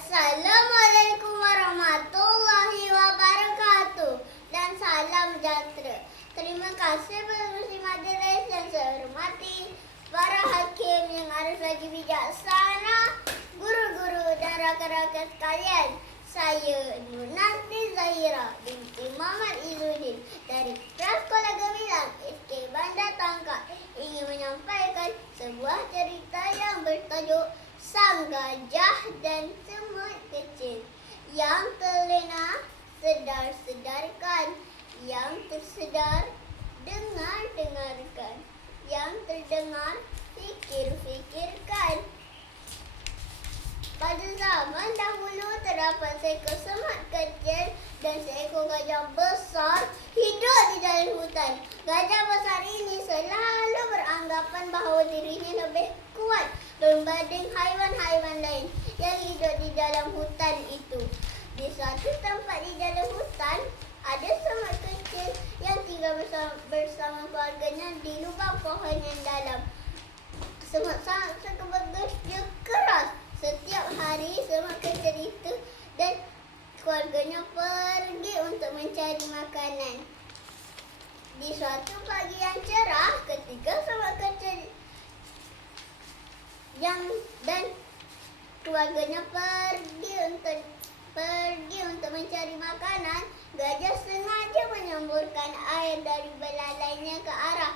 Assalamualaikum warahmatullahi wabarakatuh dan salam sejahtera. Terima kasih Pengerusi Majlis yang saya hormati, para hakim yang arif lagi bijaksana, guru-guru dan rakan-rakan sekalian. Saya Nur Nazli Zahira binti Muhammad Izzuddin dari Prasekolah Gemilang SK Bandar Tangkap ingin menyampaikan sebuah cerita yang bertajuk Sang Gajah dan Semut Kecil. Yang terlena sedar-sedarkan, yang tersedar dengar-dengarkan, yang terdengar fikir-fikirkan. Pada zaman dahulu terdapat seekor semut kecil dan seekor gajah besar hidup di dalam hutan. Gajah besar ini selalu beranggapan bahawa dirinya lebih kuat berbanding haiwan-haiwan lain yang hidup di dalam hutan itu. Di suatu tempat di dalam hutan, ada semut kecil yang tinggal bersama keluarganya di lubang pohon yang dalam. Semut sangat suka bekerja keras. Setiap hari semut kecil itu dan keluarganya pergi untuk mencari makanan. Di suatu pagi yang cerah, ketika semut kecil dan keluarganya pergi untuk mencari makanan, gajah sengaja menyemburkan air dari belalainya ke arah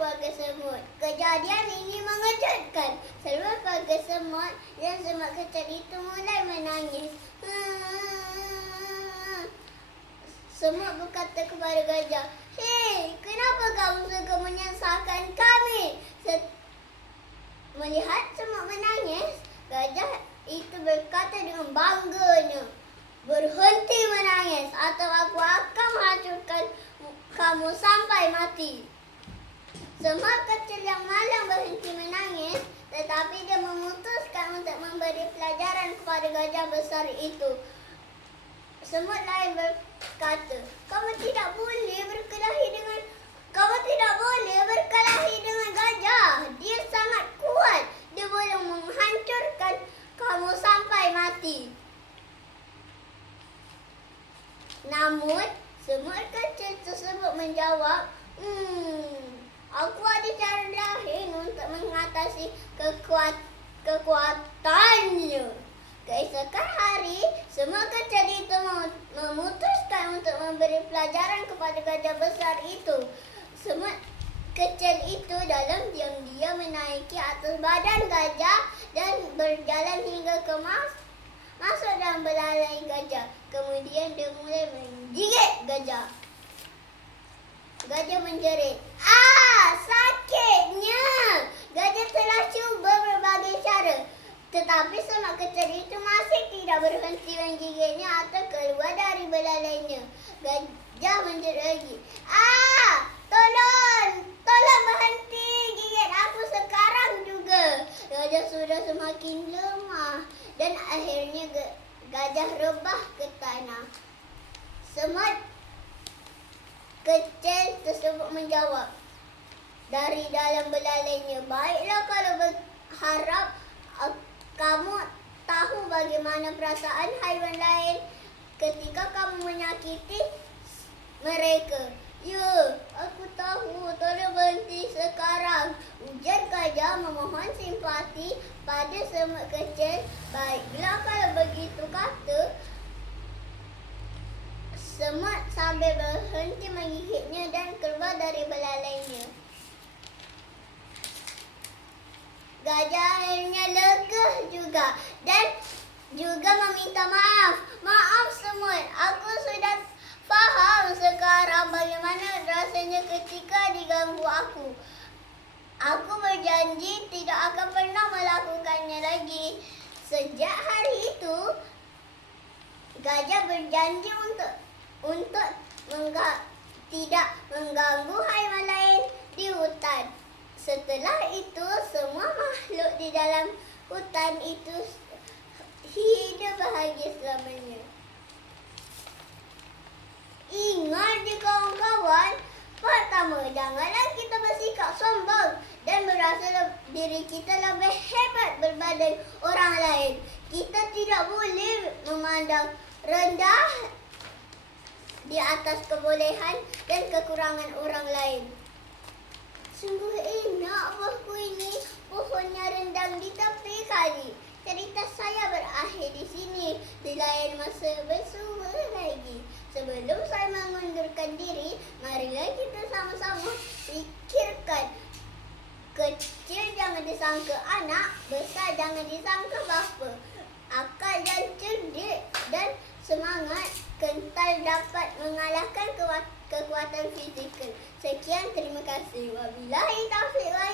keluarga semut. Kejadian ini mengejutkan seluruh keluarga semut dan semut kecil itu mulai menangis. Semut berkata kepada gajah, "Hei, kenapa kamu suka menyesalkan kami?" Melihat semut menangis, gajah itu berkata dengan bangganya, "Berhenti menangis atau aku akan menghancurkan kamu sampai mati." Semut kecil yang malang berhenti menangis, tetapi dia memutuskan untuk memberi pelajaran kepada gajah besar itu. Semut lain berkata, Kamu tidak boleh berkelahi dengan gajah. Dia sangat kuat. Dia boleh menghancurkan kamu sampai mati. Namun, semut kecil tersebut menjawab, Aku ada cara lain untuk mengatasi kekuatannya. Keesokan hari, semut kecil itu memutuskan untuk memberi pelajaran kepada gajah besar itu. Semut kecil itu dalam diam-diam menaiki atas badan gajah dan berjalan hingga ke masuk dalam belalai gajah. Kemudian dia mulai menggigit gajah. Gajah menjerit, sakitnya! Gajah telah cuba berbagai cara, tetapi semut kecil itu masih tidak berhenti menggigitnya atau keluar dari belalainya. Gajah menjerit lagi, Tolong berhenti gigit aku sekarang juga. Gajah sudah semakin lemah dan akhirnya gajah rebah ke tanah. Semut kecil tersebut menjawab dari dalam belalainya, Baiklah kalau berharap kamu tahu bagaimana perasaan haiwan lain ketika kamu menyakiti mereka. Ya, aku tahu. Tolong berhenti sekarang. Ujar gajah memohon simpati pada semut kecil. Baiklah kalau begitu kata semut sambil berhenti menggigitnya dan keluar dari belalainya. Gajah akhirnya lega juga dan juga meminta maaf. Maaf semut, aku sudah faham sekarang bagaimana rasanya ketika diganggu aku. Aku berjanji tidak akan pernah melakukannya lagi. Sejak hari itu, gajah berjanji untuk tidak mengganggu haiwan lain di hutan. Setelah itu, semua makhluk di dalam hutan itu hidup bahagia selamanya. Ingat kawan-kawan, pertama, janganlah kita bersikap sombong dan merasa diri kita lebih hebat berbanding orang lain. Kita tidak boleh memandang rendah di atas kebolehan dan kekurangan orang lain. Sungguh enak buahku ini, pohonnya rendang di tepi kali. Cerita saya berakhir di sini. Di lain masa bersua lagi. Sebelum saya mengundurkan diri, marilah kita sama-sama fikirkan. Kecil jangan disangka anak, besar jangan disangka bapa. Akal dan cerdik dan semangat kental dapat mengalahkan kekuatan fizikal. Sekian, terima kasih. Wabillahi taufiq wal